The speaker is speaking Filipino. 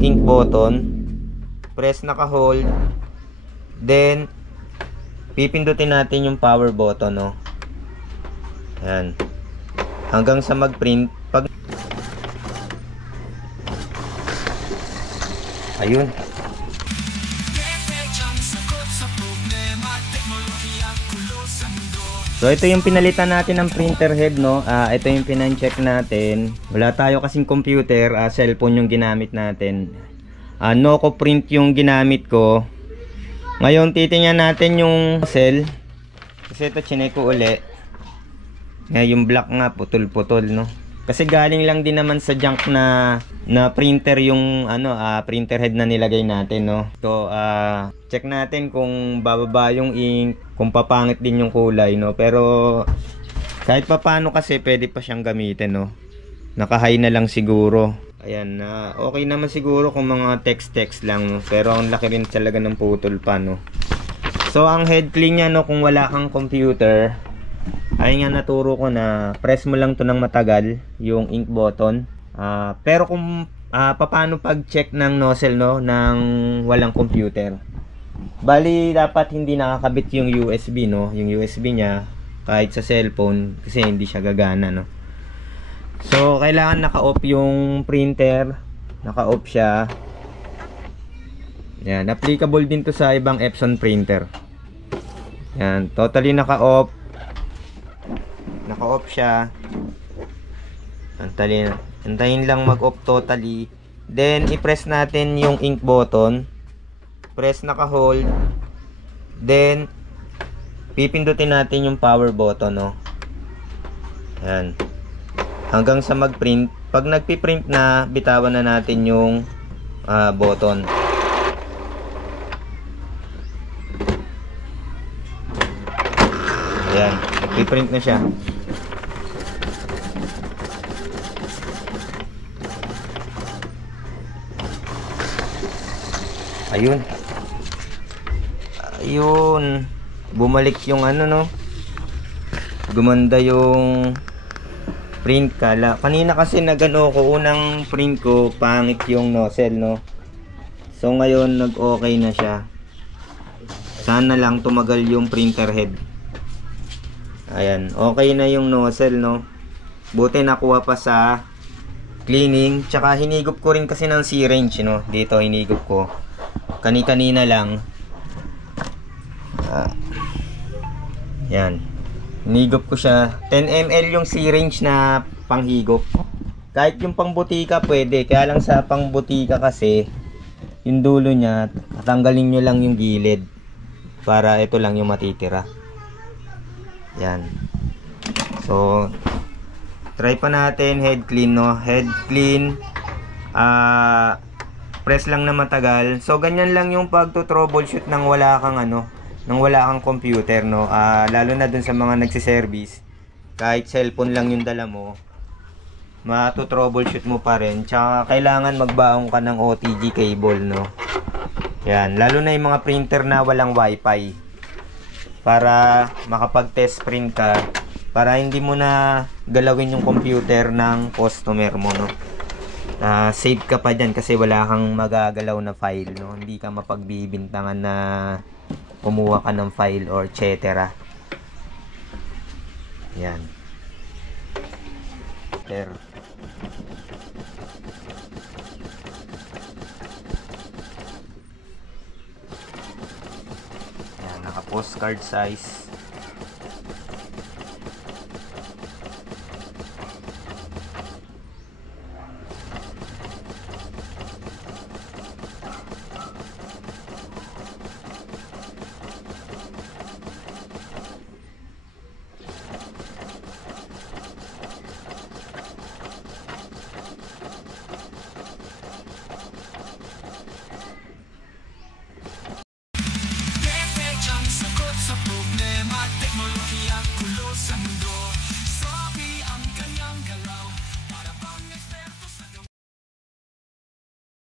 ink button, press naka-hold, then pipindutin natin yung power button, no. Ayan. Hanggang sa mag-print. Ayun. So ito yung pinalitan natin ng printer head, no. Ito yung pinan-check natin. Wala tayo kasing computer, cellphone yung ginamit natin. Noco print yung ginamit ko. Ngayon titingnan natin yung cell. Kasi ito chinek ko uli. Yung black nga putol-putol, no. Kasi galing lang din naman sa junk na printer yung printer head na nilagay natin, no. So check natin kung bababa yung ink, kung papangit din yung kulay, no. Pero kahit papano kasi pwede pa siyang gamitin, no. Naka-high na lang siguro. Ayan, okay naman siguro kung mga text lang, no. Pero ang laki rin talaga ng putol pa, no. So ang head clean niya, no, kung wala kang computer, ay nga naturo ko na press mo lang to ng matagal yung ink button. Pero kung paano pag-check ng nozzle, no, ng walang computer, bali dapat hindi nakakabit yung USB, no, yung USB niya kahit sa cellphone kasi hindi siya gagana, no. So kailangan naka-off yung printer, naka-off siya. Yan, applicable din to sa ibang Epson printer. Yan, totally naka-off. Naka-off siya. Antayin lang mag-off totally. Then i-press natin yung ink button. Press naka-hold. Then pipindutin natin yung power button, no. Ayan. Hanggang sa mag-print. Pag nagpi-print na, bitawan na natin yung button. Ayan, nagpi-print na siya. Ayun. Bumalik yung no. Gumanda yung print kala. Kanina kasi nagano ko, unang print ko pangit yung nozzle, no. So ngayon nag-okay na siya. Sana lang tumagal yung printer head. Ayan, okay na yung nozzle, no. Buti nakuha pa sa cleaning. Tsaka hinigop ko rin kasi ng syringe, no. Dito hinigop ko. Kanina lang. Yan. Hinigop ko siya. 10 ml yung syringe na panghigop. Kahit yung pangbutika pwede. Kaya lang sa pangbutika kasi, yung dulo niya, tatanggalin nyo lang yung gilid. Para ito lang yung matitira. Yan. So, try pa natin head clean, no. Head clean. Press lang na matagal. So ganyan lang yung pagto-troubleshoot nang wala kang nang wala kang computer, no. Lalo na dun sa mga nagse-service. Kahit cellphone lang yung dala mo, matu-troubleshoot mo pa rin. Tsaka kailangan magbaong ka ng OTG cable, no. Yan, lalo na yung mga printer na walang wifi. Para makapag-test print ka, para hindi mo na galawin yung computer ng customer mo, no. Save ka pa dyan kasi wala kang magagalaw na file, no. Hindi ka mapagbibintangan na kumuha ka ng file or etc. Yan. Pero yan, naka postcard size.